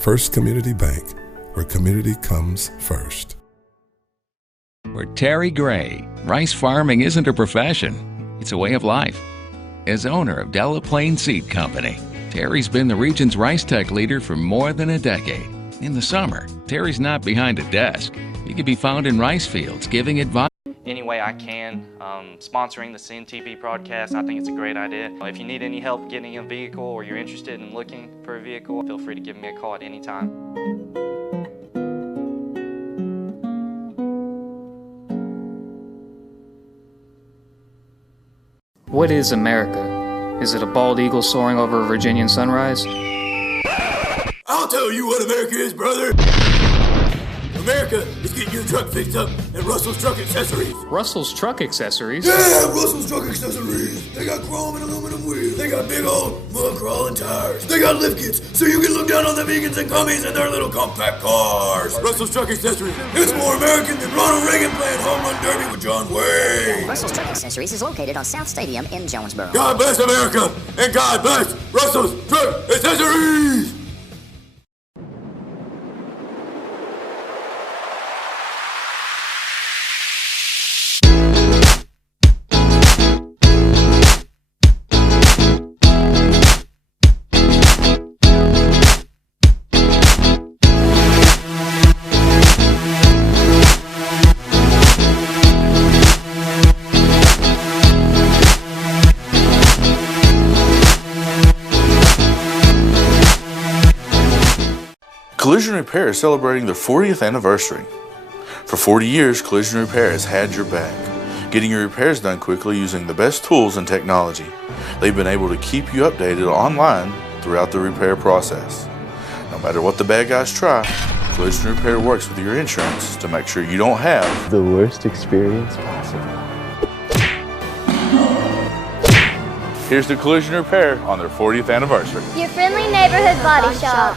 First Community Bank, where community comes first. For Terry Gray, rice farming isn't a profession, it's a way of life. As owner of Delaplaine Seed Company, Terry's been the region's rice tech leader for more than a decade. In the summer, Terry's not behind a desk. He can be found in rice fields giving advice. Any way I can, sponsoring the CNTV broadcast, I think it's a great idea. If you need any help getting a vehicle or you're interested in looking for a vehicle, feel free to give me a call at any time. What is America? Is it a bald eagle soaring over a Virginian sunrise? I'll tell you what America is, brother. America is getting your truck fixed up at Russell's Truck Accessories. Russell's Truck Accessories? Yeah, Russell's Truck Accessories. They got chrome and aluminum wheels. They got big old mud crawling tires. They got lift kits so you can look down on the vegans and commies in their little compact cars. Russell's Truck Accessories. It's more American than Ronald Reagan playing home run derby with John Wayne. Russell's Truck Accessories is located on South Stadium in Jonesboro. God bless America and God bless Russell's Truck Accessories. Collision Repair is celebrating their 40th anniversary. For 40 years, Collision Repair has had your back, getting your repairs done quickly using the best tools and technology. They've been able to keep you updated online throughout the repair process. No matter what the bad guys try, Collision Repair works with your insurance to make sure you don't have the worst experience possible. Here's the Collision Repair on their 40th anniversary. Your friendly neighborhood body shop.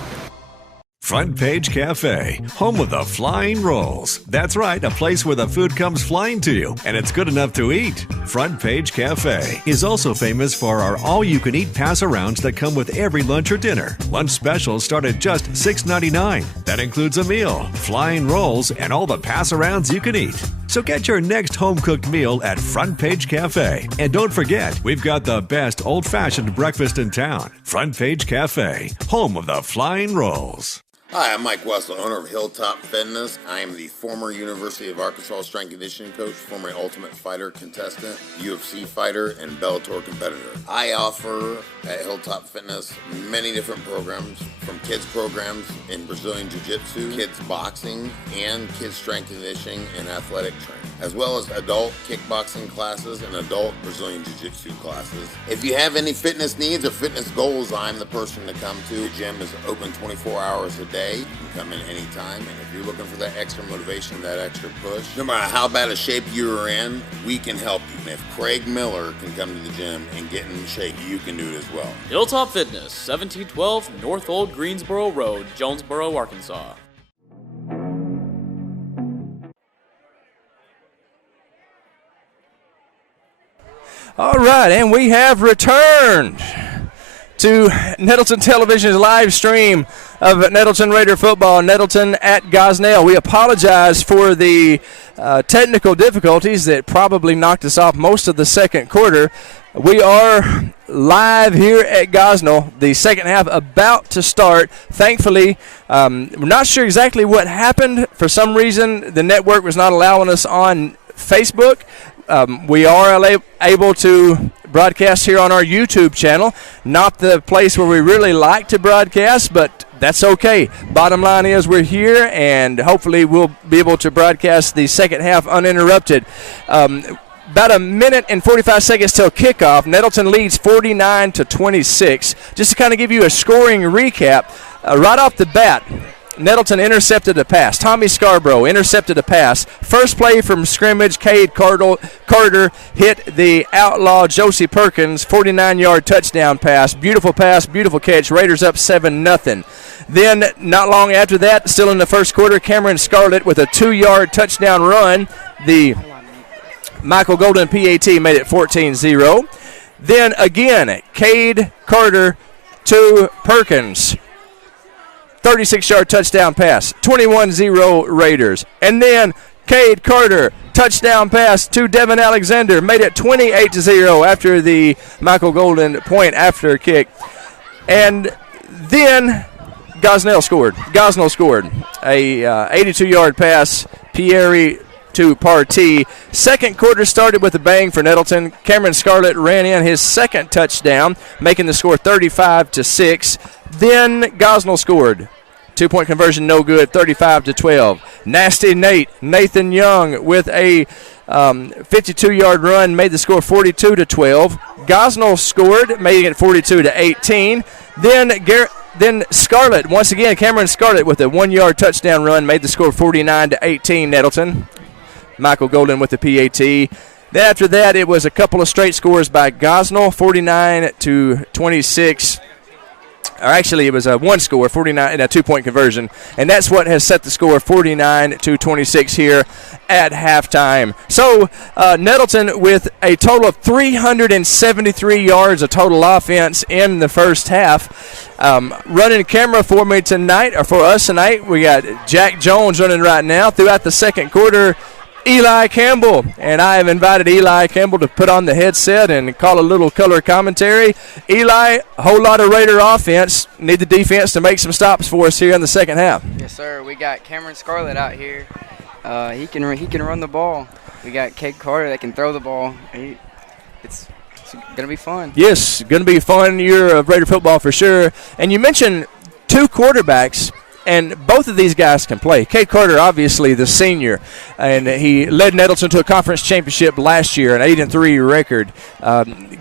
Front Page Cafe, home of the flying rolls. That's right, a place where the food comes flying to you, and it's good enough to eat. Front Page Cafe is also famous for our all-you-can-eat pass-arounds that come with every lunch or dinner. Lunch specials start at just $6.99. That includes a meal, flying rolls, and all the pass-arounds you can eat. So get your next home-cooked meal at Front Page Cafe. And don't forget, we've got the best old-fashioned breakfast in town. Front Page Cafe, home of the flying rolls. Hi, I'm Mike Wessel, owner of Hilltop Fitness. I am the former University of Arkansas strength conditioning coach, former Ultimate Fighter contestant, UFC fighter, and Bellator competitor. I offer at Hilltop Fitness many different programs, from kids programs in Brazilian Jiu-Jitsu, kids boxing, and kids strength conditioning and athletic training, as well as adult kickboxing classes and adult Brazilian Jiu-Jitsu classes. If you have any fitness needs or fitness goals, I'm the person to come to. The gym is open 24 hours a day. You can come in anytime, and if you're looking for that extra motivation, that extra push, no matter how bad a shape you're in, we can help you. And if Craig Miller can come to the gym and get in shape, you can do it as well. Hilltop Fitness, 1712 North Old Greensboro Road, Jonesboro, Arkansas. All right, and we have returned to Nettleton Television's live stream of Nettleton Raider football, Nettleton at Gosnell. We apologize for the technical difficulties that probably knocked us off most of the second quarter. We are live here at Gosnell, the second half about to start. Thankfully, we're not sure exactly what happened. For some reason, the network was not allowing us on Facebook. We are able to broadcast here on our YouTube channel. Not the place where we really like to broadcast, but that's okay. Bottom line is we're here, and hopefully we'll be able to broadcast the second half uninterrupted. About a minute and 45 seconds till kickoff. Nettleton leads 49-26. Just to kind of give you a scoring recap, right off the bat, Nettleton intercepted a pass. Tommy Scarborough intercepted a pass. First play from scrimmage, Cade Carter hit the outlaw Josie Perkins, 49-yard touchdown pass. Beautiful pass, beautiful catch. Raiders up 7-0. Then, not long after that, still in the first quarter, Cameron Scarlett with a 2-yard touchdown run. The Michael Golden PAT made it 14-0. Then again, Cade Carter to Perkins. 36-yard touchdown pass, 21-0 Raiders. And then Cade Carter, touchdown pass to Devin Alexander, made it 28-0 after the Michael Golden point after kick. And then Gosnell scored. A 82-yard pass, Pierre to Partee. Second quarter started with a bang for Nettleton. Cameron Scarlett ran in his second touchdown, making the score 35-6. Then Gosnell scored. 2-point conversion, no good, 35-12. Nasty Nathan Young with a 52-yard run, made the score 42-12. Gosnell scored, making it 42-18. Then Scarlett, once again, Cameron Scarlett with a 1-yard touchdown run, made the score 49-18 Nettleton. Michael Golden with the PAT. Then after that, it was a couple of straight scores by Gosnell, 49-26. Or actually, it was a one score, 49, and a 2-point conversion. And that's what has set the score 49-26 here at halftime. So Nettleton with a total of 373 yards of total offense in the first half. Running camera for me tonight, or for us tonight, we got Jack Jones running right now. Throughout the second quarter, Eli Campbell, and I have invited Eli Campbell to put on the headset and call a little color commentary. Eli, a whole lot of Raider offense. Need the defense to make some stops for us here in the second half. Yes, sir. We got Cameron Scarlett out here. He can run the ball. We got Cade Carter that can throw the ball. It's going to be fun. Yes, going to be a fun year of Raider football for sure. And you mentioned two quarterbacks. And both of these guys can play. Cade Carter, obviously the senior, and he led Nettleton to a conference championship last year, an 8-3 record.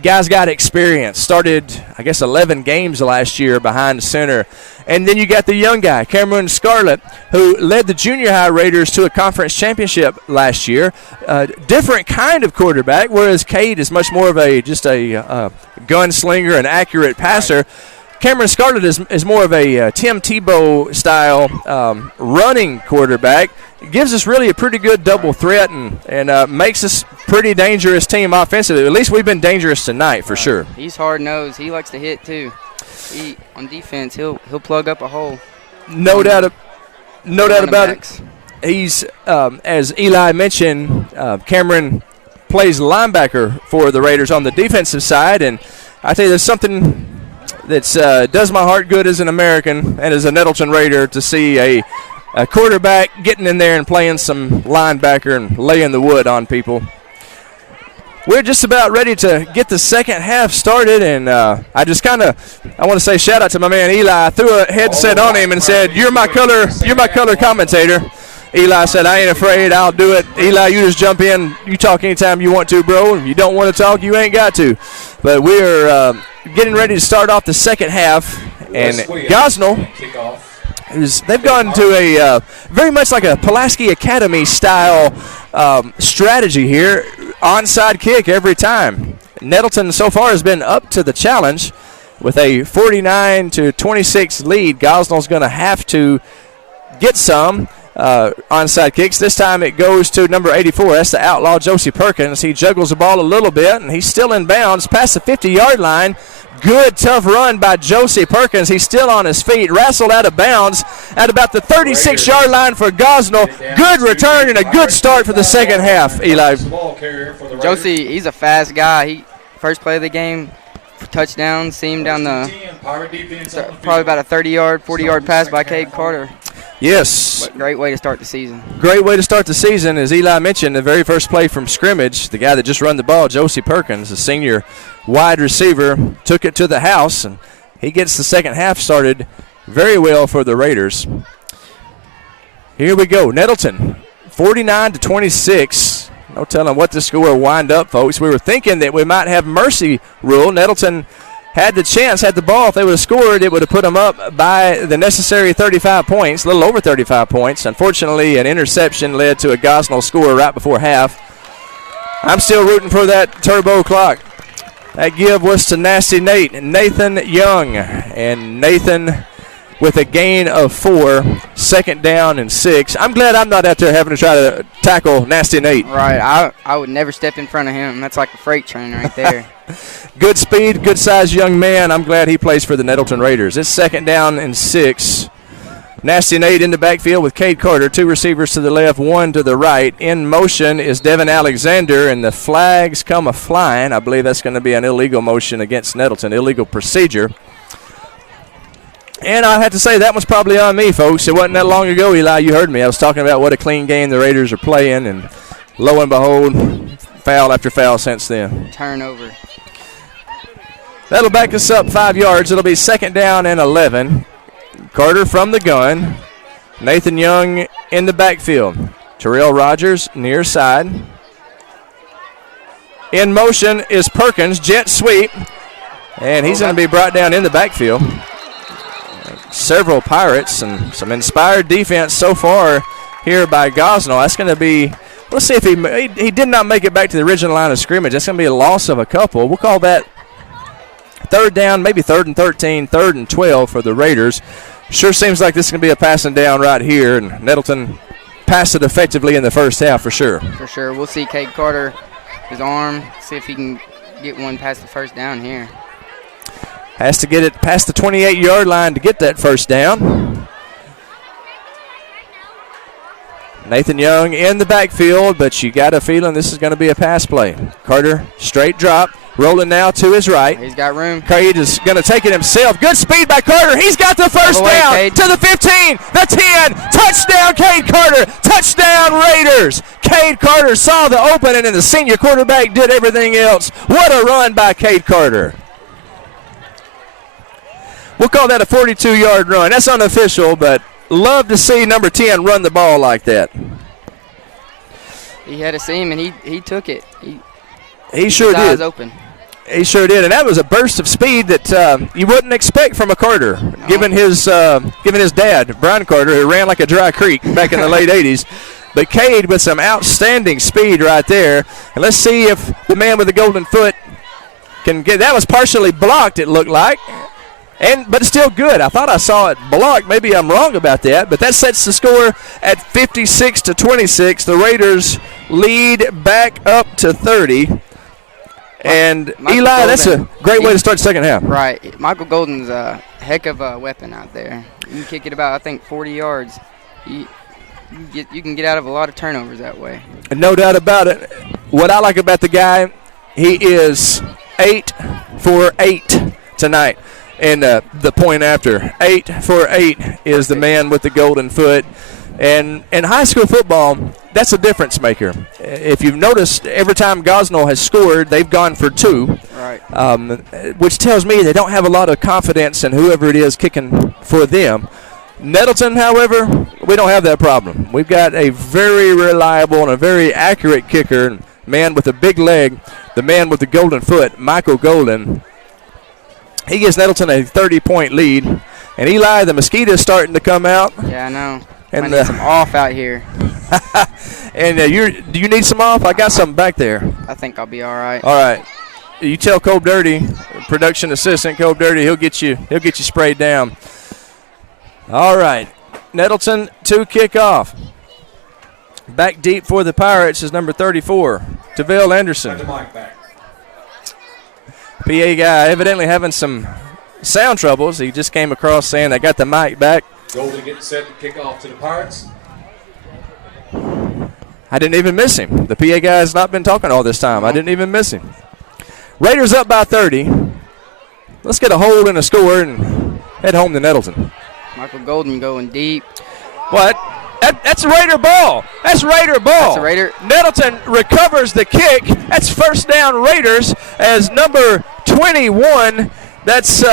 Guys got experience. Started, I guess, 11 games last year behind center. And then you got the young guy, Cameron Scarlett, who led the junior high Raiders to a conference championship last year. Different kind of quarterback, whereas Cade is much more of a gunslinger, an accurate passer. Right. Cameron Scarlett is more of a Tim Tebow-style running quarterback. It gives us really a pretty good double threat and makes us pretty dangerous team offensively. At least we've been dangerous tonight for sure. He's hard-nosed. He likes to hit, too. On defense, he'll plug up a hole. No doubt about it. He's, as Eli mentioned, Cameron plays linebacker for the Raiders on the defensive side. And I tell you, there's something that does my heart good as an American and as a Nettleton Raider to see a quarterback getting in there and playing some linebacker and laying the wood on people. We're just about ready to get the second half started, and I want to say shout out to my man Eli. I threw a headset on him and said, "You're my color commentator." Eli said, "I ain't afraid. I'll do it." Eli, you just jump in. You talk anytime you want to, bro. If you don't want to talk, you ain't got to. But we're getting ready to start off the second half, and Gosnell, they've gone to a very much like a Pulaski Academy style strategy here, onside kick every time. Nettleton so far has been up to the challenge with a 49-26 lead. Gosnell's going to have to get some onside kicks. This time it goes to number 84. That's the outlaw, Josie Perkins. He juggles the ball a little bit, and he's still in bounds past the 50-yard line. Good, tough run by Josie Perkins. He's still on his feet, wrestled out of bounds at about the 36-yard line for Gosnell. Good return and a good start for the second half, Eli. Josie, he's a fast guy. First play of the game, touchdown, see him down probably about a 30-yard, 40-yard pass by Cade Carter. Yes. What great way to start the season. Great way to start the season. As Eli mentioned, the very first play from scrimmage, the guy that just run the ball, Josie Perkins, the senior wide receiver, took it to the house, and he gets the second half started very well for the Raiders. Here we go. Nettleton, 49-26. No telling what the score will wind up, folks. We were thinking that we might have mercy rule. Nettleton had the chance, had the ball. If they would have scored, it would have put them up by the necessary 35 points, a little over 35 points. Unfortunately, an interception led to a Gosnell score right before half. I'm still rooting for that turbo clock. That give was to Nasty Nathan Young. And Nathan with a gain of 4, second down and 6. I'm glad I'm not out there having to try to tackle Nasty Nate. Right, I would never step in front of him. That's like a freight train right there. Good speed, good-sized young man. I'm glad he plays for the Nettleton Raiders. It's second down and 6 Nasty Nate in the backfield with Cade Carter. 2 receivers to the left, 1 to the right. In motion is Devin Alexander, and the flags come a-flying. I believe that's going to be an illegal motion against Nettleton, illegal procedure. And I have to say, that was probably on me, folks. It wasn't that long ago, Eli, you heard me. I was talking about what a clean game the Raiders are playing, and lo and behold, foul after foul since then. Turnover. That'll back us up 5 yards. It'll be 2nd down and 11. Carter from the gun. Nathan Young in the backfield. Terrell Rogers near side. In motion is Perkins, jet sweep, and he's going to be brought down in the backfield. Several Pirates and some inspired defense so far here by Gosnell. That's going to be, let's see if he did not make it back to the original line of scrimmage. That's going to be a loss of a couple. We'll call that 3rd down, maybe 3rd and 13, 3rd and 12 for the Raiders. Sure seems like this is going to be a passing down right here, and Nettleton passed it effectively in the first half for sure. For sure. We'll see Cade Carter, his arm, see if he can get one past the first down here. Has to get it past the 28-yard line to get that first down. Nathan Young in the backfield, but you got a feeling this is going to be a pass play. Carter, straight drop, rolling now to his right. He's got room. Cade is going to take it himself. Good speed by Carter. He's got the first down Cade. to the 15, the 10. Touchdown, Cade Carter. Touchdown, Raiders. Cade Carter saw the opening, and the senior quarterback did everything else. What a run by Cade Carter. We'll call that a 42-yard run. That's unofficial, but love to see number 10 run the ball like that. He had a seam, and he took it. He sure did. His eyes open. He sure did, and that was a burst of speed that you wouldn't expect from a Carter, given his dad, Brian Carter, who ran like a dry creek back in the late 80s. But Cade with some outstanding speed right there. And let's see if the man with the golden foot can get. That was partially blocked, it looked like. But it's still good. I thought I saw it blocked. Maybe I'm wrong about that. But that sets the score at 56-26. The Raiders lead back up to 30. And Michael Eli, Golden, that's a great way to start the second half. Right. Michael Golden's a heck of a weapon out there. You can kick it about, I think, 40 yards. You can get out of a lot of turnovers that way. No doubt about it. What I like about the guy, he is 8 for 8 tonight. And the point after, 8 for 8 is the man with the golden foot. And in high school football, that's a difference maker. If you've noticed, every time Gosnell has scored, they've gone for 2. Right. Which tells me they don't have a lot of confidence in whoever it is kicking for them. Nettleton, however, we don't have that problem. We've got a very reliable and a very accurate kicker, man with a big leg, the man with the golden foot, Michael Golden. He gives Nettleton a 30-point lead. And Eli, the mosquitoes starting to come out. Yeah, I know. And I need some off out here. And do you need some off? I got something back there. I think I'll be all right. All right. You tell Cobe Dirty, production assistant Cobe Dirty, he'll get you sprayed down. All right. Nettleton to kick off. Back deep for the Pirates is number 34, Tavell Anderson. PA guy evidently having some sound troubles. He just came across saying they got the mic back. Golden getting set to kick off to the Pirates. I didn't even miss him. The PA guy has not been talking all this time. I didn't even miss him. Raiders up by 30. Let's get a hold and a score and head home to Nettleton. Michael Golden going deep. What? That's a Raider ball. That's Raider ball. That's a Raider. Nettleton recovers the kick. That's first down Raiders as number 21. That's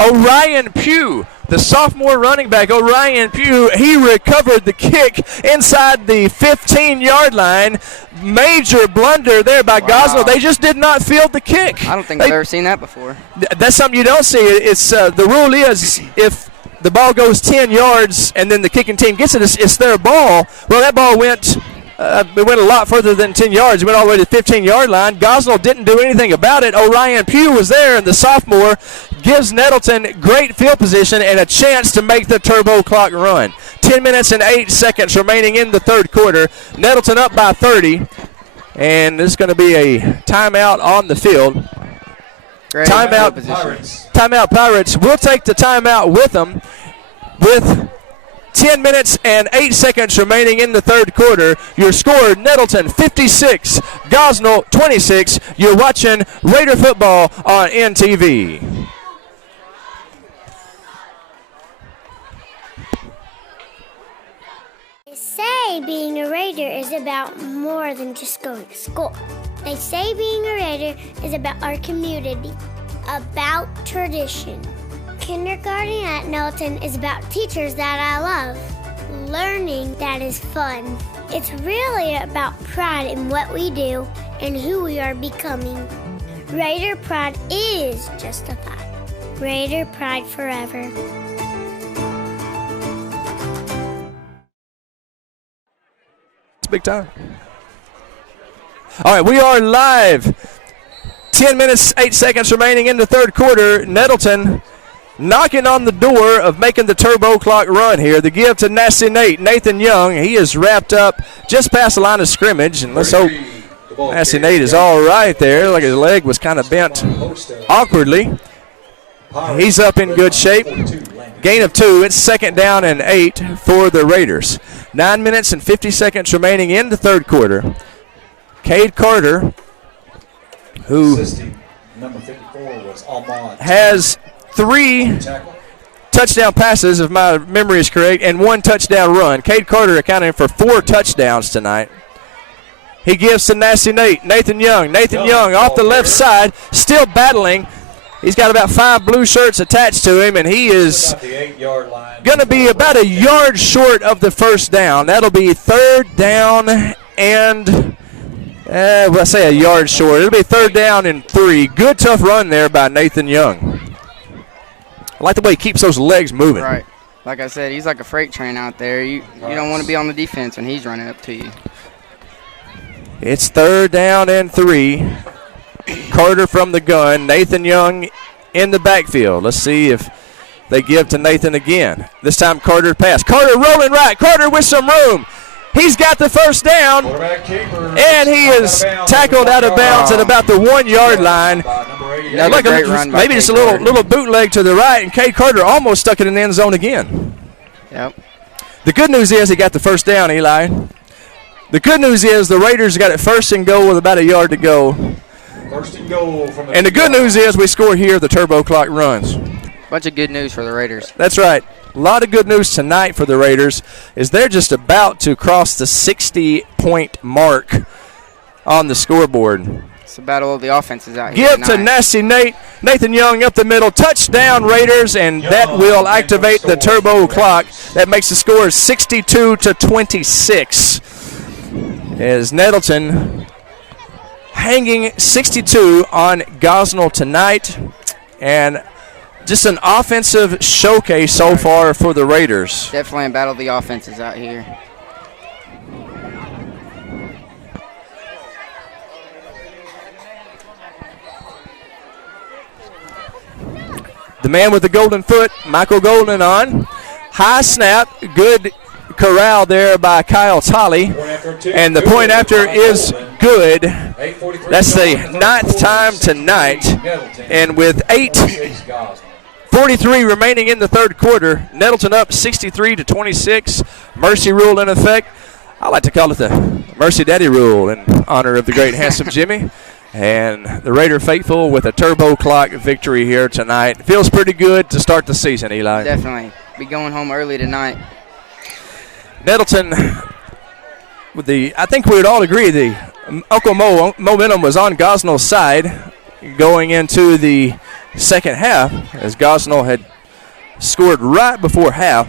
Orion Pugh, the sophomore running back. Orion Pugh, he recovered the kick inside the 15-yard line. Major blunder there by Gosnell. They just did not field the kick. I don't think I've ever seen that before. That's something you don't see. It's the rule is if the ball goes 10 yards and then the kicking team gets it, it's their ball. Well, that ball went a lot further than 10 yards. It went all the way to the 15-yard line. Gosnell didn't do anything about it. Orion Pugh was there, and the sophomore gives Nettleton great field position and a chance to make the turbo clock run. 10 minutes and 8 seconds remaining in the third quarter. Nettleton up by 30, and this is going to be a timeout on the field. Timeout Pirates. We'll take the timeout with them with 10 minutes and 8 seconds remaining in the third quarter. Your score, Nettleton 56, Gosnell 26. You're watching Raider football on NTV. They say being a Raider is about more than just going to school. They say being a Raider is about our community, about tradition. Kindergarten at Nettleton is about teachers that I love, learning that is fun. It's really about pride in what we do and who we are becoming. Raider pride is justified. Raider pride forever. It's big time. All right, we are live. 10 minutes, 8 seconds remaining in the third quarter. Nettleton knocking on the door of making the turbo clock run here. The give to Nasty Nate. Nathan Young, he is wrapped up just past the line of scrimmage, and let's hope Nasty Nate is all right there. Like his leg was kind of bent awkwardly. He's up in good shape. Gain of 2. It's 2nd down and 8 for the Raiders. 9 minutes and 50 seconds remaining in the third quarter. Cade Carter, who number 54 was Ahmad, has 3 touchdown passes, if my memory is correct, and 1 touchdown run. Cade Carter accounting for 4 touchdowns tonight. He gives to Nasty Nate. Nathan Young. Nathan Young off the left side, still battling. He's got about 5 blue shirts attached to him, and he is going to be about a yard short of the first down. That'll be 3rd down and, well, I say a yard short. It'll be 3rd down and 3. Good, tough run there by Nathan Young. I like the way he keeps those legs moving. Right. Like I said, he's like a freight train out there. You don't want to be on the defense when he's running up to you. It's 3rd down and 3. Carter from the gun. Nathan Young in the backfield. Let's see if they give to Nathan again. This time Carter pass. Carter rolling right. Carter with some room. He's got the first down, and he is tackled out of bounds at about the 1 yard line. Maybe just a little bootleg to the right, and Cade Carter almost stuck it in the end zone again. Yep. The good news is he got the first down, Eli. The good news is the Raiders got it 1st and goal with about a yard to go. 1st and goal from the And the good news is we score here, the turbo clock runs. Bunch of good news for the Raiders. That's right. A lot of good news tonight for the Raiders is they're just about to cross the 60-point mark on the scoreboard. It's the battle of the offenses out here Give to Nasty Nate. Nathan Young up the middle. Touchdown, Raiders, and that will activate the turbo clock. That makes the score 62-26. As Nettleton hanging 62 on Gosnell tonight. And just an offensive showcase so far for the Raiders. Definitely a battle of the offenses out here. The man with the golden foot, Michael Golden on. High snap, good corral there by Kyle Tolley. And the point after is good. That's the 9th time tonight. And with 8:43 remaining in the third quarter, Nettleton up 63-26. Mercy rule in effect. I like to call it the Mercy Daddy rule in honor of the great handsome Jimmy. And the Raider faithful with a turbo clock victory here tonight. Feels pretty good to start the season, Eli. Definitely. Be going home early tonight. Nettleton, I think we would all agree the Uncle Mo momentum was on Gosnell's side going into the second half, as Gosnell had scored right before half.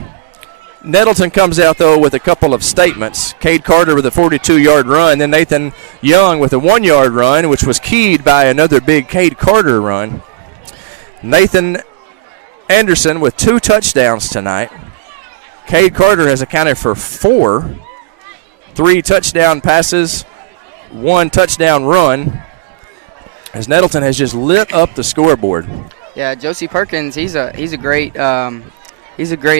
Nettleton comes out, though, with a couple of statements. Cade Carter with a 42-yard run, then Nathan Young with a 1-yard run, which was keyed by another big Cade Carter run. Nathan Anderson with 2 touchdowns tonight. Cade Carter has accounted for 4. 3 touchdown passes, 1 touchdown run, as Nettleton has just lit up the scoreboard. Yeah, Josie Perkins, he's a great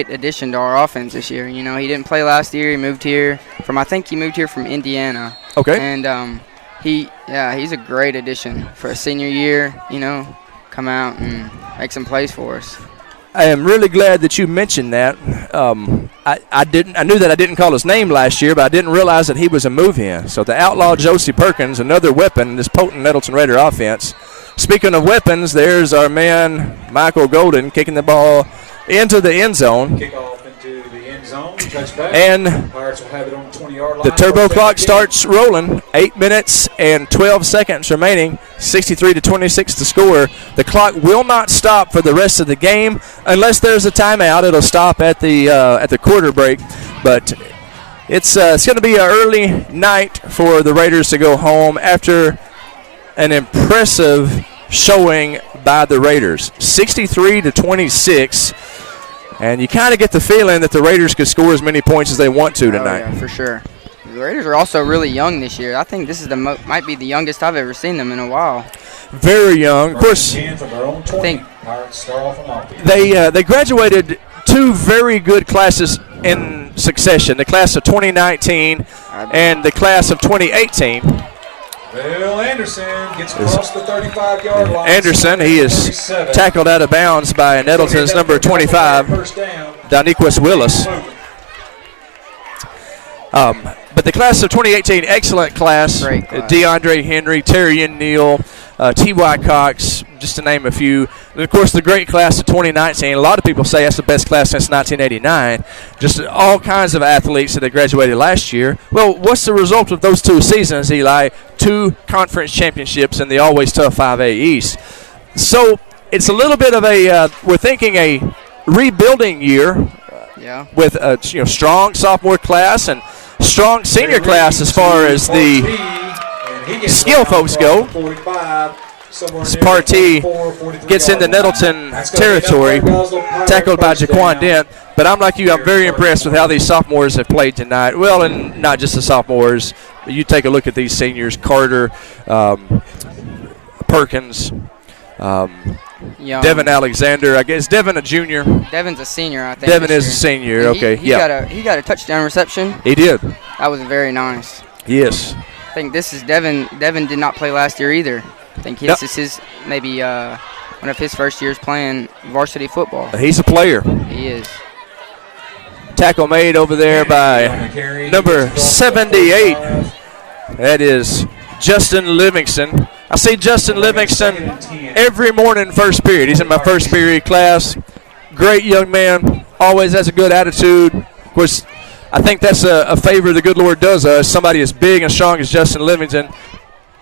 addition to our offense this year. You know, he didn't play last year. He moved here from Indiana. Okay. And he's a great addition for a senior year. You know, come out and make some plays for us. I am really glad that you mentioned that. I knew that I didn't call his name last year, but I didn't realize that he was a move-in. So the outlaw Josie Perkins, another weapon in this potent Nettleton Raider offense. Speaking of weapons, there's our man Michael Golden kicking the ball into the end zone. Kickoff into the end zone. Touchback. And Pirates will have it on the 20-yard line. the turbo clock starts rolling. 8 minutes and 12 seconds remaining. 63-26 to score. The clock will not stop for the rest of the game unless there's a timeout. It'll stop at the quarter break. But it's going to be an early night for the Raiders to go home after an impressive showing by the Raiders. 63-26. And you kind of get the feeling that the Raiders could score as many points as they want to tonight. Oh, yeah, for sure. The Raiders are also really young this year. I think this is might be the youngest I've ever seen them in a while. Very young. Of course, I think they graduated 2 very good classes in succession, the class of 2019 and the class of 2018. Well, Anderson gets across the 35-yard line. Anderson, he is tackled out of bounds by Nettleton's number 25, Doniquez Willis. But the class of 2018, excellent class. Great class. DeAndre Henry, Terry Neal, T.Y. Cox, just to name a few. And, of course, the great class of 2019. A lot of people say that's the best class since 1989. Just all kinds of athletes that had graduated last year. Well, what's the result of those 2 seasons, Eli? 2 conference championships in the always tough 5A East. So it's a little bit of we're thinking a rebuilding year with a strong sophomore class and strong senior class as far as the skill folks go. Sparty gets into Nettleton territory, tackled by Jaquan Dent. But I'm like you, I'm very impressed with how these sophomores have played tonight. Well, and not just the sophomores. You take a look at these seniors, Carter, Perkins, Devin Alexander. I guess Devin a junior. Devin's a senior, I think. Devin is a senior. Okay, he got a touchdown reception. He did. That was very nice. Yes. I think this is Devin. Devin did not play last year either. I think this is his maybe one of his first years playing varsity football. He's a player. He is. Tackle made over there by number 78. That is Justin Livingston. I see Justin Livingston every morning first period. He's in my first period class. Great young man. Always has a good attitude. Of course, I think that's a favor the good Lord does us. Somebody as big and strong as Justin Livingston,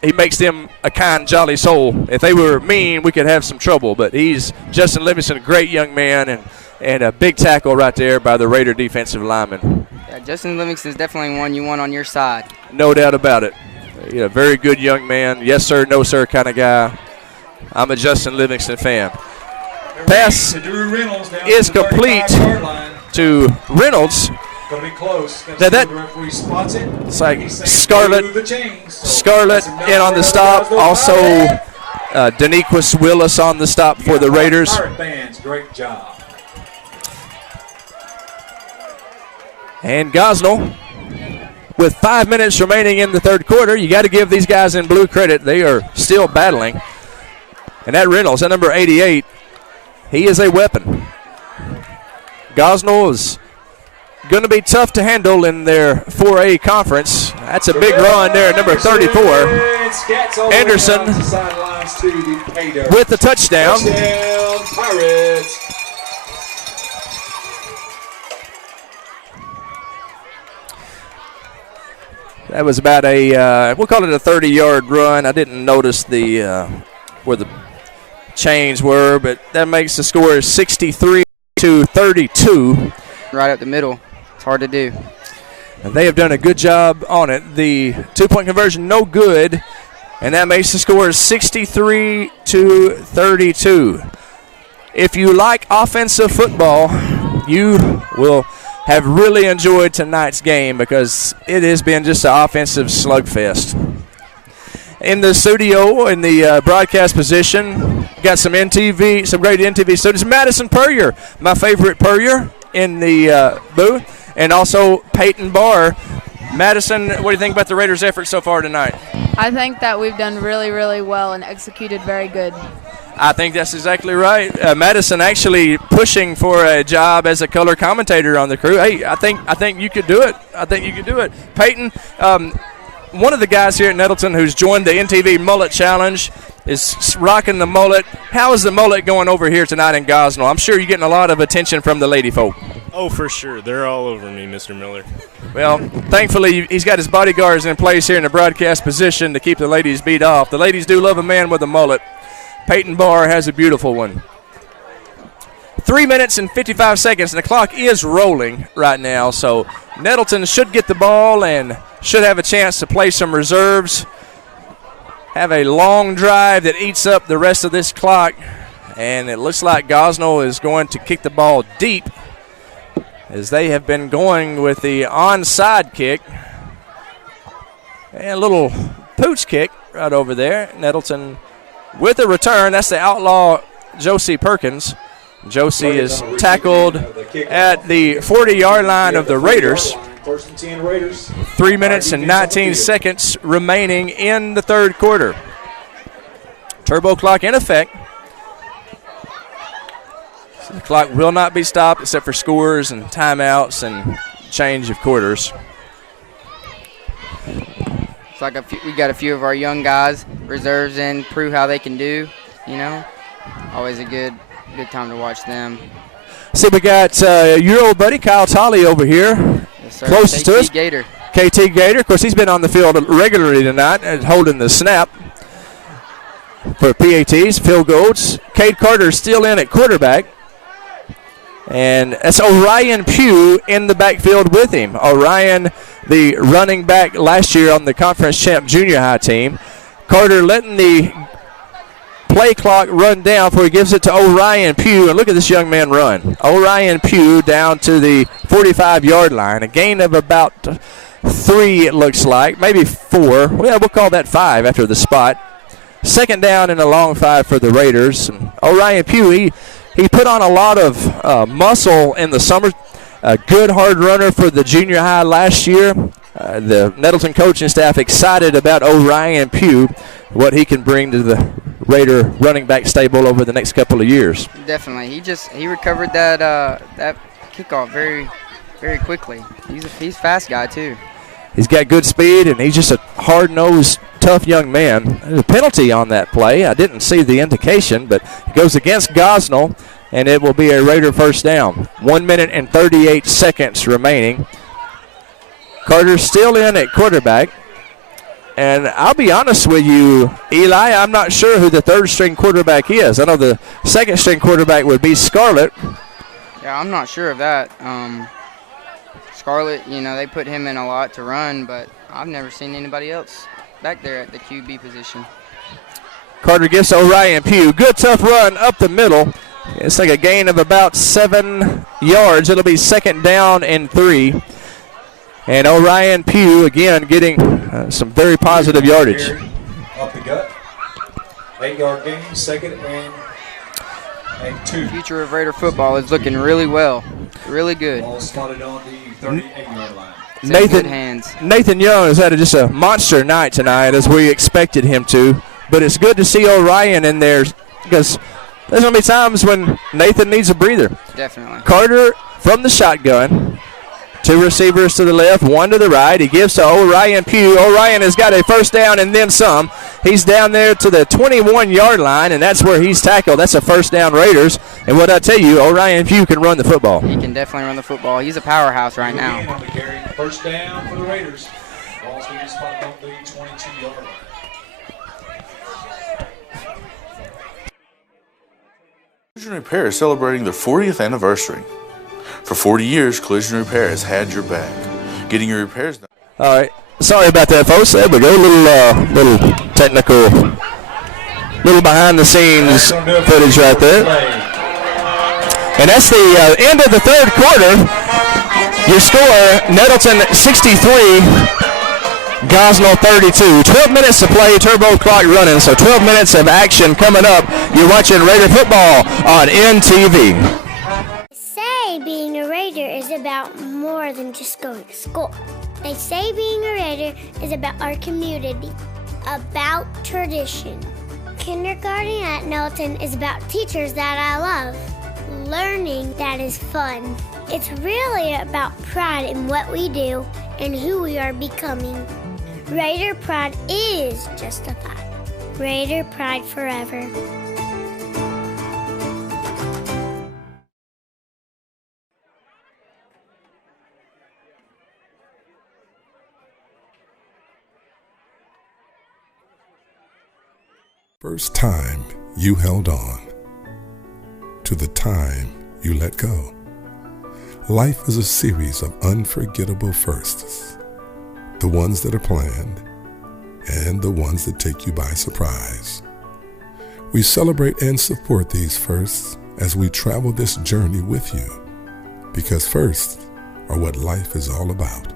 he makes them a kind, jolly soul. If they were mean, we could have some trouble. But Justin Livingston, a great young man, and a big tackle right there by the Raider defensive lineman. Yeah, Justin Livingston's definitely one you want on your side. No doubt about it. Very good young man. Yes, sir, no, sir kind of guy. I'm a Justin Livingston fan. Pass is complete to Reynolds. Gonna be close. Now that, the referee spots it. It's like Scarlett in on the stop. Also, Doniquez Willis on the stop for the Raiders. Bands, great job. And Gosnell, with 5 minutes remaining in the third quarter, you got to give these guys in blue credit. They are still battling. And that Reynolds, that number 88, he is a weapon. Gosnell is going to be tough to handle in their 4A conference. That's a big run there, number 34. Anderson with the touchdown. Pirates. That was about we'll call it a 30-yard run. I didn't notice where the chains were, but that makes the score 63-32. Right up the middle. It's hard to do. And they have done a good job on it. The two-point conversion, no good, and that makes the score 63-32. If you like offensive football, you will have really enjoyed tonight's game because it has been just an offensive slugfest. In the studio, in the broadcast position, got some great NTV studios. Madison Purrier, my favorite Purrier in the booth, and also Peyton Barr. Madison, what do you think about the Raiders' effort so far tonight? I think that we've done really, really well and executed very good. I think that's exactly right. Madison actually pushing for a job as a color commentator on the crew. Hey, I think you could do it. I think you could do it. Peyton, one of the guys here at Nettleton who's joined the NTV Mullet Challenge is rocking the mullet. How is the mullet going over here tonight in Gosnell? I'm sure you're getting a lot of attention from the lady folk. Oh, for sure. They're all over me, Mr. Miller. Well, thankfully, he's got his bodyguards in place here in the broadcast position to keep the ladies beat off. The ladies do love a man with a mullet. Peyton Barr has a beautiful one. 3 minutes and 55 seconds, and the clock is rolling right now, so Nettleton should get the ball and should have a chance to play some reserves. Have a long drive that eats up the rest of this clock, and it looks like Gosnell is going to kick the ball deep as they have been going with the onside kick. And a little pooch kick right over there. Nettleton with a return. That's the outlaw Josie Perkins. Josie is tackled at the 40-yard line of the Raiders. First and 10 Raiders. 3 minutes and 19 seconds remaining in the third quarter. Turbo clock in effect. So the clock will not be stopped except for scores and timeouts and change of quarters. It's like we got a few of our young guys, reserves in, prove how they can do, you know. Always a good time to watch them. See, we got your old buddy Kyle Tolley over here. Yes, sir. Closest to us. Gator. KT Gator. Of course, he's been on the field regularly tonight and holding the snap for PATs, field goals. Cade Carter still in at quarterback. And that's Orion Pugh in the backfield with him. Orion, the running back last year on the conference champ junior high team. Carter letting the play clock run down before he gives it to Orion Pugh. And look at this young man run. Orion Pugh down to the 45-yard line. A gain of about 3, it looks like. Maybe 4. We'll call that 5 after the spot. Second down and a long 5 for the Raiders. And Orion Pugh, he put on a lot of muscle in the summer. A good hard runner for the junior high last year. The Nettleton coaching staff excited about Orion Pugh, what he can bring to the Raider running back stable over the next couple of years. Definitely. He recovered that kickoff very, very quickly. He's a fast guy, too. He's got good speed, and he's just a hard-nosed, tough young man. There's a penalty on that play. I didn't see the indication, but it goes against Gosnell, and it will be a Raider first down. 1 minute and 38 seconds remaining. Carter's still in at quarterback. And I'll be honest with you, Eli, I'm not sure who the third-string quarterback is. I know the second-string quarterback would be Scarlett. Yeah, I'm not sure of that. Scarlett, they put him in a lot to run, but I've never seen anybody else back there at the QB position. Carter gives to Orion Pugh. Good, tough run up the middle. It's like a gain of about 7 yards. It'll be second down and 3. And Orion Pugh, again, getting some very positive yardage. Up the gut. 8-yard gain, second and 2. The future of Raider football is looking really well. Really good. Ball spotted on the 38-yard line. Nathan Young has had just a monster night tonight, as we expected him to. But it's good to see Orion in there, because there's going to be times when Nathan needs a breather. Definitely. Carter from the shotgun. 2 receivers to the left, 1 to the right. He gives to Orion Pugh. Orion has got a first down and then some. He's down there to the 21-yard line, and that's where he's tackled. That's a first down Raiders. And what I tell you, Orion Pugh can run the football. He can definitely run the football. He's a powerhouse right now. On the carry, first down for the Raiders. Ball's going to be spotted on the 22-yard line. Collision Repair is celebrating their 40th anniversary. For 40 years, Collision Repair has had your back. Getting your repairs done. All right. Sorry about that, folks. There we go. Little technical, little behind-the-scenes footage right there. And that's the end of the third quarter. Your score, Nettleton 63, Gosnell 32. 12 minutes to play, turbo clock running, so 12 minutes of action coming up. You're watching Raider football on NTV. Being a Raider is about more than just going to school. They say being a Raider is about our community, about tradition. Kindergarten at Nettleton is about teachers that I love. Learning that is fun. It's really about pride in what we do and who we are becoming. Raider pride is justified. Raider pride forever. First time you held on to the time you let go. Life is a series of unforgettable firsts, the ones that are planned and the ones that take you by surprise. We celebrate and support these firsts as we travel this journey with you, because firsts are what life is all about.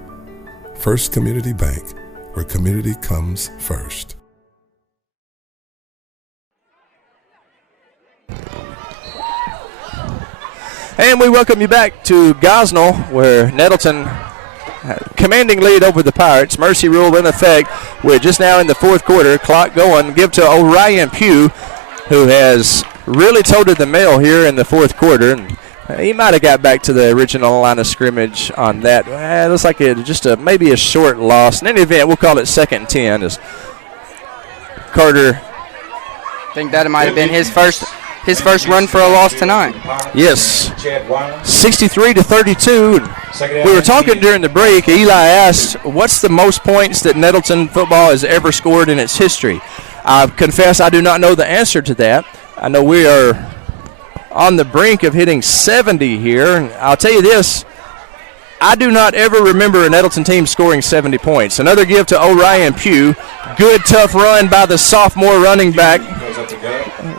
First Community Bank, where community comes first. And we welcome you back to Gosnell, where Nettleton commanding lead over the Pirates. Mercy rule in effect. We're just now in the fourth quarter. Clock going. Give to Orion Pugh, who has really toted the mail here in the fourth quarter. And he might have got back to the original line of scrimmage on that. It looks like maybe a short loss. In any event, we'll call it 2nd and 10 as Carter. I think that might have been his first run for a loss tonight. Yes, 63-32. We were talking during the break. Eli asked, what's the most points that Nettleton football has ever scored in its history? I confess I do not know the answer to that. I know we are on the brink of hitting 70 here. And I'll tell you this, I do not ever remember a Nettleton team scoring 70 points. Another give to Orion Pugh. Good, tough run by the sophomore running back.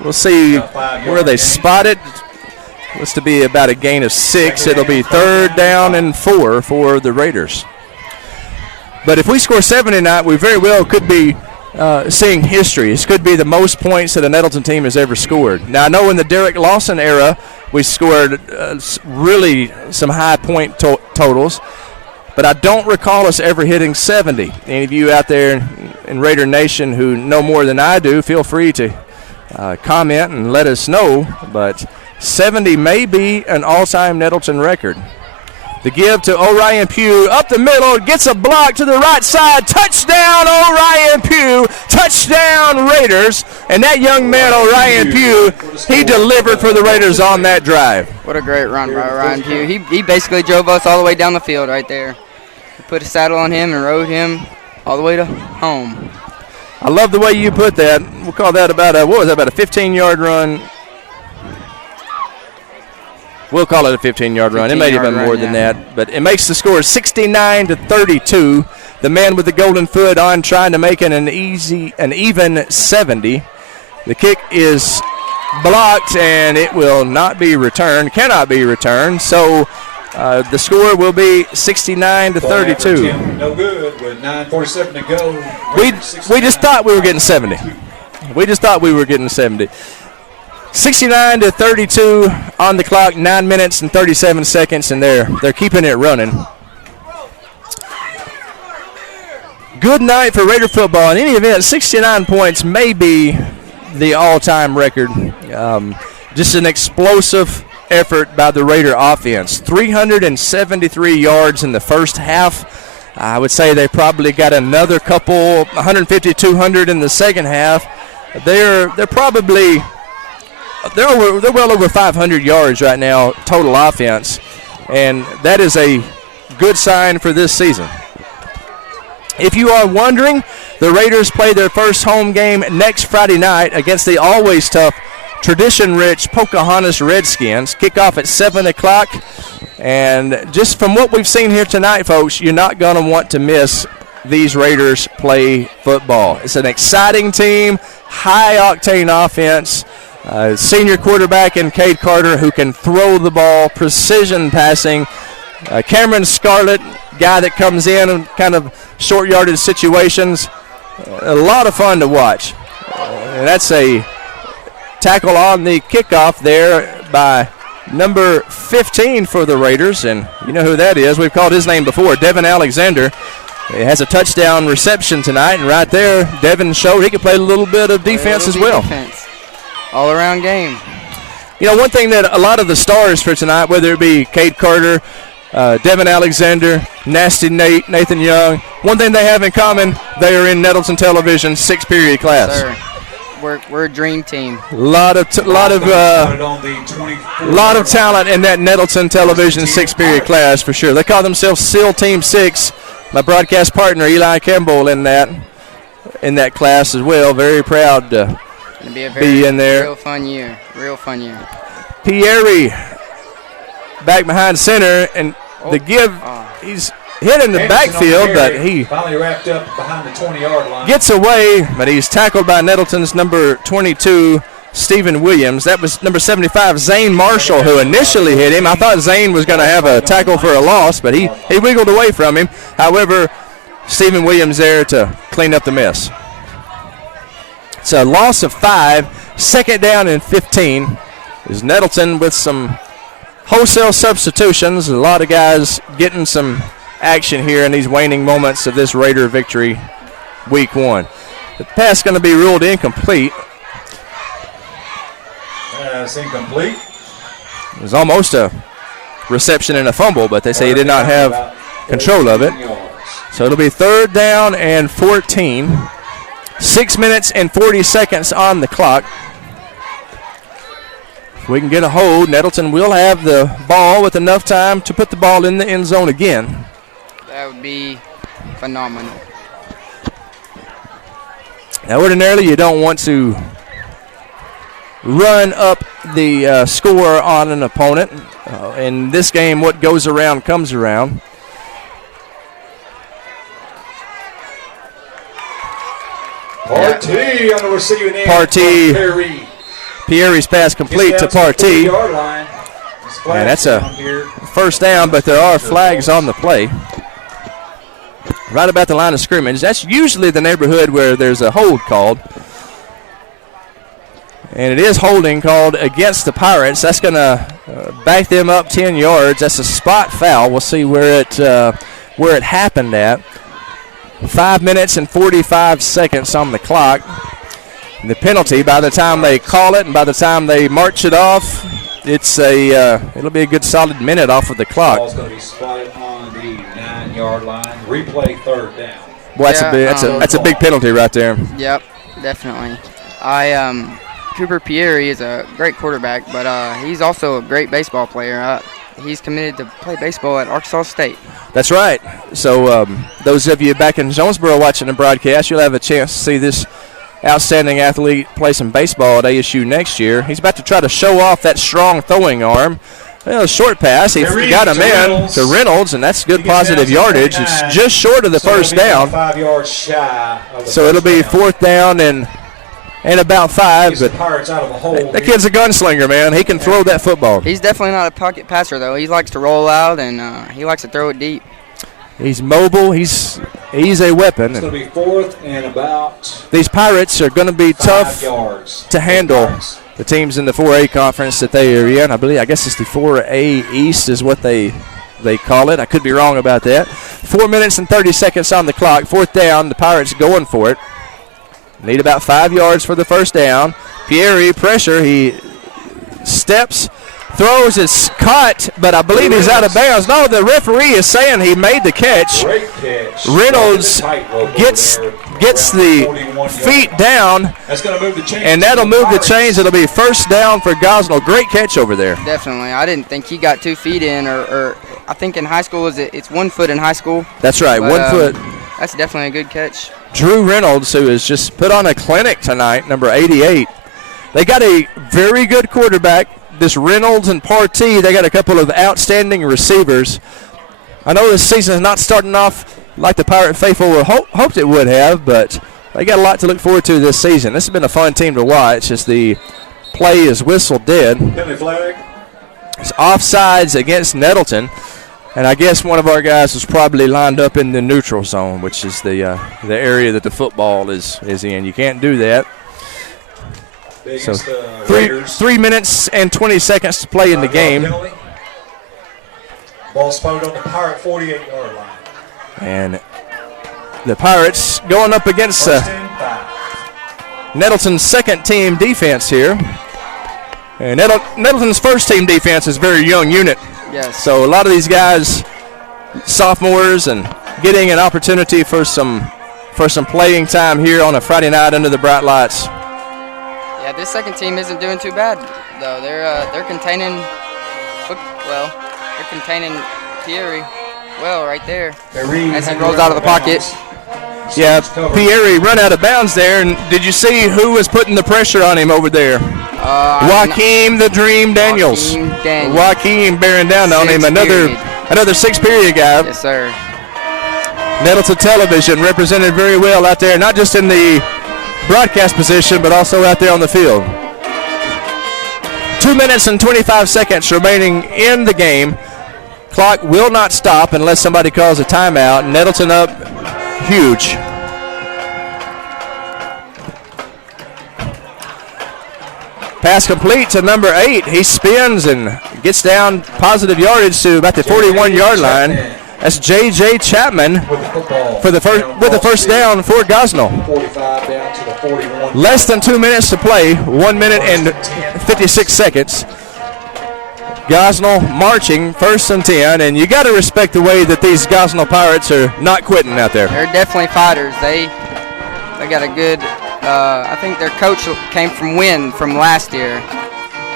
We'll see where they spot it. Looks to be about a gain of 6. It'll be 3rd down and 4 for the Raiders. But if we score 70 tonight, we very well could be seeing history. This could be the most points that a Nettleton team has ever scored. Now, I know in the Derek Lawson era, we scored really some high point totals, but I don't recall us ever hitting 70. Any of you out there in Raider Nation who know more than I do, feel free to comment and let us know, but 70 may be an all-time Nettleton record. The give to Orion Pugh up the middle, gets a block to the right side. Touchdown, Orion Pugh. Touchdown, Raiders. And that young man, Orion Pugh, he delivered for the Raiders on that drive. What a great run by Orion Pugh. He basically drove us all the way down the field right there. We put a saddle on him and rode him all the way to home. I love the way you put that. We'll call that about a 15-yard run. We'll call it a 15-yard run. It may have been more than that, but it makes the score 69-32. The man with the golden foot on trying to make it an even 70. The kick is blocked, and it will not be returned, cannot be returned. So the score will be 69-32. No good with 9:47 to go. We just thought we were getting 70. We just thought we were getting 70. 69-32 on the clock, 9 minutes and 37 seconds, and they're keeping it running. Good night for Raider football. In any event, 69 points may be the all-time record. Just an explosive effort by the Raider offense. 373 yards in the first half. I would say they probably got another couple, 150, 200 in the second half. They're well over 500 yards right now, total offense, and that is a good sign for this season. If you are wondering, the Raiders play their first home game next Friday night against the always tough, tradition-rich Pocahontas Redskins. Kickoff at 7 o'clock, and just from what we've seen here tonight, folks, you're not going to want to miss these Raiders play football. It's an exciting team, high-octane offense. Senior quarterback in Cade Carter who can throw the ball, precision passing. Cameron Scarlett, guy that comes in and kind of short yardage situations. A lot of fun to watch. And that's a tackle on the kickoff there by number 15 for the Raiders. And you know who that is. We've called his name before, Devin Alexander. It has a touchdown reception tonight, and right there, Devin showed he could play a little bit of defense as well. Defense. All-around game. You know, one thing that a lot of the stars for tonight, whether it be Cade Carter, Devin Alexander, Nasty Nate, Nathan Young, one thing they have in common, they are in Nettleton Television's 6-period class. Yes, sir. We're a dream team. Lot of talent in that Nettleton Television 6-period class for sure. They call themselves SEAL Team 6. My broadcast partner Eli Campbell in that class as well. Very proud to be in there. Real fun year. Pierre back behind center, and the give. He's hit in the backfield, but he finally wrapped up behind the 20-yard line. Gets away, but he's tackled by Nettleton's number 22, Stephen Williams. That was number 75, Zane Marshall, who initially hit him. I thought Zane was going to have a tackle for a loss, but he wiggled away from him. However, Stephen Williams there to clean up the mess. It's a loss of 5, second down and 15. Is Nettleton with some wholesale substitutions. A lot of guys getting some action here in these waning moments of this Raider victory week 1. The pass going to be ruled incomplete. It's incomplete. It was almost a reception and a fumble, but they say he did not have control of it. So it'll be 3rd down and 14. 6 minutes and 40 seconds on the clock. If we can get a hold, Nettleton will have the ball with enough time to put the ball in the end zone again. That would be phenomenal. Now, ordinarily, you don't want to run up the score on an opponent. In this game, what goes around comes around. Partee on the receiving end. Partee. Pierre's pass complete to Partee. And that's a first down, but there are flags on the play. Right about the line of scrimmage. That's usually the neighborhood where there's a hold called. And it is holding called against the Pirates. That's going to back them up 10 yards. That's a spot foul. We'll see where it happened at. 5 minutes and 45 seconds on the clock. The penalty, by the time they call it and by the time they march it off, it'll be a good solid minute off of the clock. Ball's going to be spotted on the 9-yard line. Replay 3rd down. Well, that's a big penalty right there. Yep, definitely. Cooper Pierre is a great quarterback, but he's also a great baseball player. He's committed to play baseball at Arkansas State. That's right. So those of you back in Jonesboro watching the broadcast, you'll have a chance to see this outstanding athlete play some baseball at ASU next year. He's about to try to show off that strong throwing arm. Well, a short pass. He got him in to Reynolds, and that's good positive yardage. It's just short of the first down. 5 yards shy of the so it'll be 4th down and about 5. But that kid's a gunslinger, man. He can throw that football. He's definitely not a pocket passer, though. He likes to roll out, and he likes to throw it deep. He's mobile. He's a weapon. It's going to be 4th and about. These Pirates are going to be tough to handle. The teams in the 4A conference that they are in, I guess it's the 4A East is what they call it. I could be wrong about that. 4 minutes and 30 seconds on the clock. 4th down. The Pirates going for it. Need about 5 yards for the first down. Pierre, pressure. He steps. Throws is caught, but I believe he's out of bounds. No, the referee is saying he made the catch. Great catch. Reynolds gets the feet down, that's gonna move the chains, and that'll move the chains. It'll be first down for Gosnell. Great catch over there. Definitely. I didn't think he got 2 feet in, or I think in high school it's 1 foot in high school. That's right, but 1 foot. That's definitely a good catch. Drew Reynolds, who has just put on a clinic tonight, number 88. They got a very good quarterback. This Reynolds and Partee, they got a couple of outstanding receivers. I know this season is not starting off like the Pirate faithful hoped it would have, but they got a lot to look forward to this season. This has been a fun team to watch as the play is whistled dead. Penalty flag. It's offsides against Nettleton, and I guess one of our guys was probably lined up in the neutral zone, which is the area that the football is in. You can't do that. So 3 minutes and 20 seconds to play in the game. Ball spotted on the Pirate 48-yard line. And The Pirates going up against Nettleton's second team defense here. And Nettleton's first team defense is a very young unit. Yes. So a lot of these guys, sophomores, and getting an opportunity for some playing time here on a Friday night under the bright lights. Yeah, this second team isn't doing too bad though. They're containing Pierre well right there as he rolls out of the pocket. Yeah, Pierre run out of bounds there, and did you see who was putting the pressure on him over there? Joaquin the Dream Daniels. Joaquin bearing down on him. Another 6 period guy. Yes, sir. Nettleton Television represented very well out there, not just in the broadcast position, but also out there on the field. 2 minutes and 25 seconds remaining in the game. Clock will not stop unless somebody calls a timeout. Nettleton up huge. Pass complete to number 8. He spins and gets down positive yardage to about the 41-yard line. That's J.J. Chapman with the first down for Gosnell. Less than 2 minutes to play, 1 minute and 56 seconds. Gosnell marching, 1st and 10, and you got to respect the way that these Gosnell Pirates are not quitting out there. They're definitely fighters. They got a good, I think their coach came from Wynn from last year,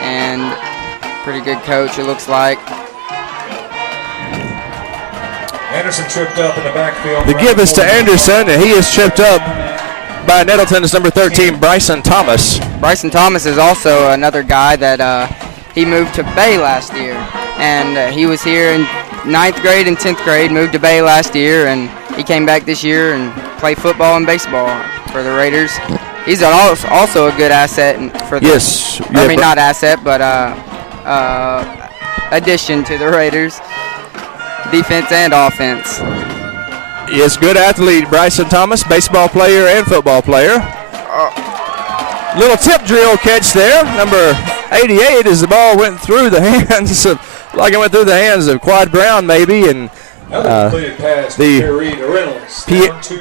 and pretty good coach it looks like. Anderson tripped up in the backfield. The give is to Anderson, and he is tripped up by Nettleton's number 13, Bryson Thomas. Bryson Thomas is also another guy that he moved to Bay last year, and he was here in 9th grade and 10th grade, moved to Bay last year, and he came back this year and played football and baseball for the Raiders. He's also a good asset for the, yes. I mean, not asset, but addition to the Raiders, defense and offense. Yes, good athlete, Bryson Thomas, baseball player and football player. Little tip drill catch there, number 88, as the ball went through the hands of, like it went through the hands of Quad Brown maybe, and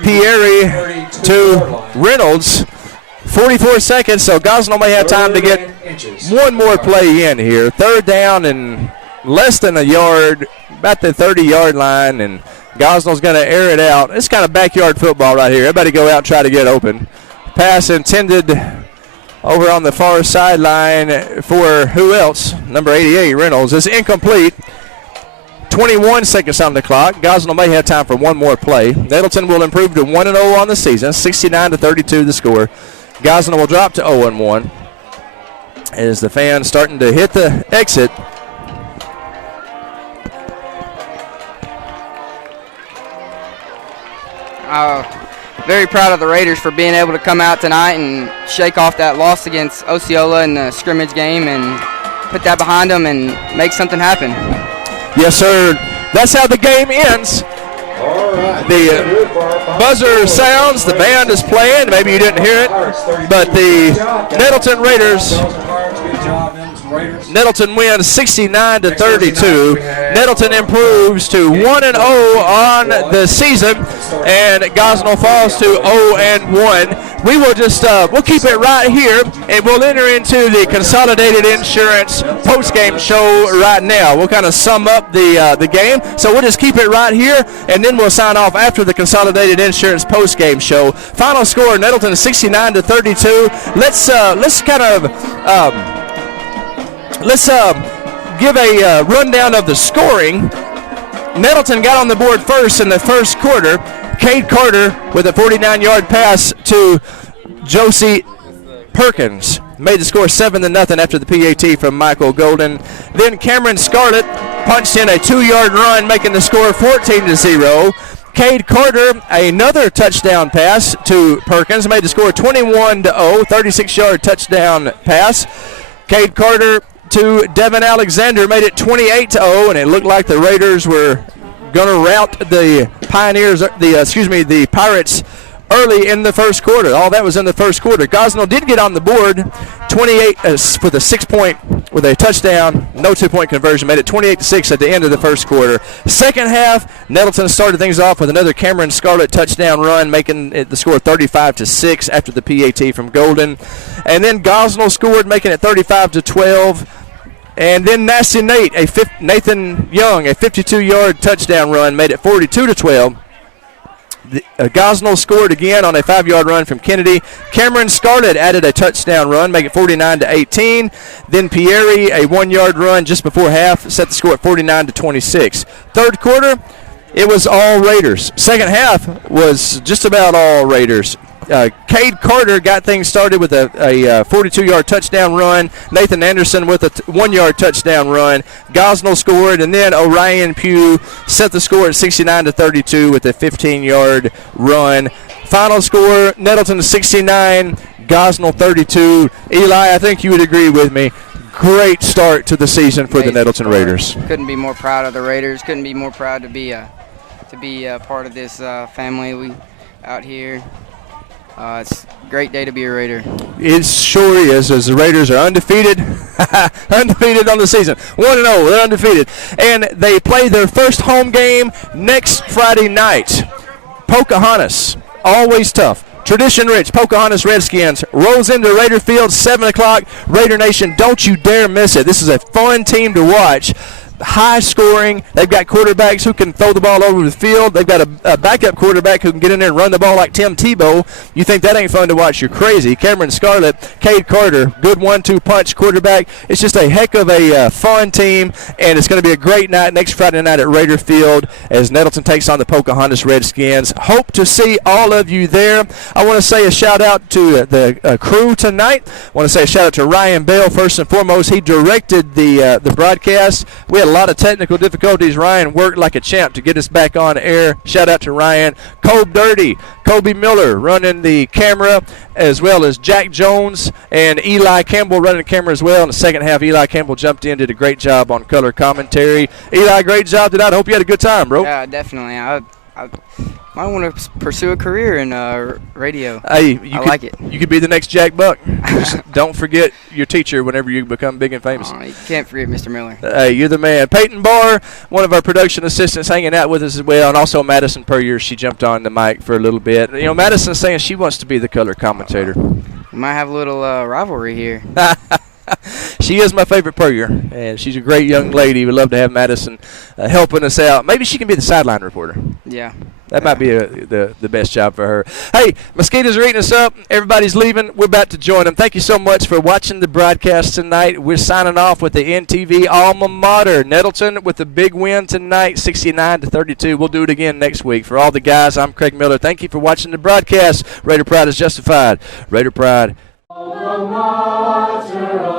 Pierre to Reynolds. 44 seconds, so Gosnell may have time to get one more play in here. 3rd down and less than a yard, about the 30-yard line, and Gosnell's going to air it out. It's kind of backyard football right here. Everybody go out and try to get open. Pass intended over on the far sideline for who else? Number 88, Reynolds. It's incomplete. 21 seconds on the clock. Gosnell may have time for one more play. Nettleton will improve to 1-0 on the season, 69-32 the score. Gosnell will drop to 0-1 as the fans starting to hit the exit. Very proud of the Raiders for being able to come out tonight and shake off that loss against Osceola in the scrimmage game and put that behind them and make something happen. Yes, sir. That's how the game ends. All right. The buzzer sounds, the band is playing. Maybe you didn't hear it, but the Nettleton Raiders, Nettleton wins 69-32. Nettleton improves to 1-0 on the season, and Gosnell falls to 0-1. We will just we'll keep it right here, and we'll enter into the Consolidated Insurance post-game show right now. We'll kind of sum up the game, so we'll just keep it right here, and then we'll sign off after the Consolidated Insurance post-game show. Final score: Nettleton 69-32. Let's give a rundown of the scoring. Nettleton got on the board first in the first quarter. Cade Carter with a 49-yard pass to Josie Perkins made the score 7-0 after the PAT from Michael Golden. Then Cameron Scarlett punched in a 2-yard run, making the score 14-0. Cade Carter, another touchdown pass to Perkins, made the score 21-0, 36-yard touchdown pass. Cade Carter to Devin Alexander made it 28-0, and it looked like the Raiders were going to rout the Pirates early in the first quarter. All that was in the first quarter. Gosnell did get on the board 28 with a 6-point, with a touchdown, no 2-point conversion, made it 28-6 at the end of the first quarter. Second half, Nettleton started things off with another Cameron Scarlett touchdown run, making it the score 35-6 after the PAT from Golden. And then Gosnell scored, making it 35-12. And then Nasty Nate, Nathan Young, a 52-yard touchdown run, made it 42-12. Gosnell scored again on a 5-yard run from Kennedy. Cameron Scarlett added a touchdown run, making it 49-18. Then Pierre, a 1-yard run just before half, set the score at 49-26. Third quarter, it was all Raiders. Second half was just about all Raiders. Cade Carter got things started with a 42-yard touchdown run. Nathan Anderson with a 1-yard touchdown run. Gosnell scored, and then Orion Pugh set the score at 69-32 with a 15-yard run. Final score, Nettleton 69, Gosnell 32. Eli, I think you would agree with me. Great start to the season for the Nettleton Raiders. Couldn't be more proud of the Raiders. Couldn't be more proud to be a part of this family out here. It's a great day to be a Raider. It sure is, as the Raiders are undefeated. Undefeated on the season. 1-0, they're undefeated. And they play their first home game next Friday night. Pocahontas, always tough. Tradition rich, Pocahontas Redskins rolls into Raider Field, 7 o'clock. Raider Nation, don't you dare miss it. This is a fun team to watch. High scoring. They've got quarterbacks who can throw the ball over the field. They've got a backup quarterback who can get in there and run the ball like Tim Tebow. You think that ain't fun to watch, you're crazy. Cameron Scarlett, Cade Carter, good 1-2 punch quarterback. It's just a heck of a fun team, and it's going to be a great night next Friday night at Raider Field as Nettleton takes on the Pocahontas Redskins. Hope to see all of you there. I want to say a shout out to the crew tonight. I want to say a shout out to Ryan Bell first and foremost. He directed the broadcast. We had a lot of technical difficulties. Ryan worked like a champ to get us back on air. Shout out to Ryan. Kobe Miller running the camera, as well as Jack Jones and Eli Campbell running the camera as well. In the second half, Eli Campbell jumped in, did a great job on color commentary. Eli, great job tonight. I hope you had a good time, bro. Yeah, definitely. I might want to pursue a career in radio. Hey, I like it. You could be the next Jack Buck. Just don't forget your teacher whenever you become big and famous. You can't forget Mr. Miller. Hey, you're the man. Peyton Barr, one of our production assistants, hanging out with us as well, and also Madison Puryear. She jumped on the mic for a little bit. You know, Madison's saying she wants to be the color commentator. We might have a little rivalry here. She is my favorite Puryear, and she's a great young lady. We'd love to have Madison helping us out. Maybe she can be the sideline reporter. Yeah. That might be the best job for her. Hey, mosquitoes are eating us up. Everybody's leaving. We're about to join them. Thank you so much for watching the broadcast tonight. We're signing off with the NTV alma mater. Nettleton with a big win tonight, 69-32. We'll do it again next week. For all the guys, I'm Craig Miller. Thank you for watching the broadcast. Raider Pride is justified. Raider Pride. Alma mater.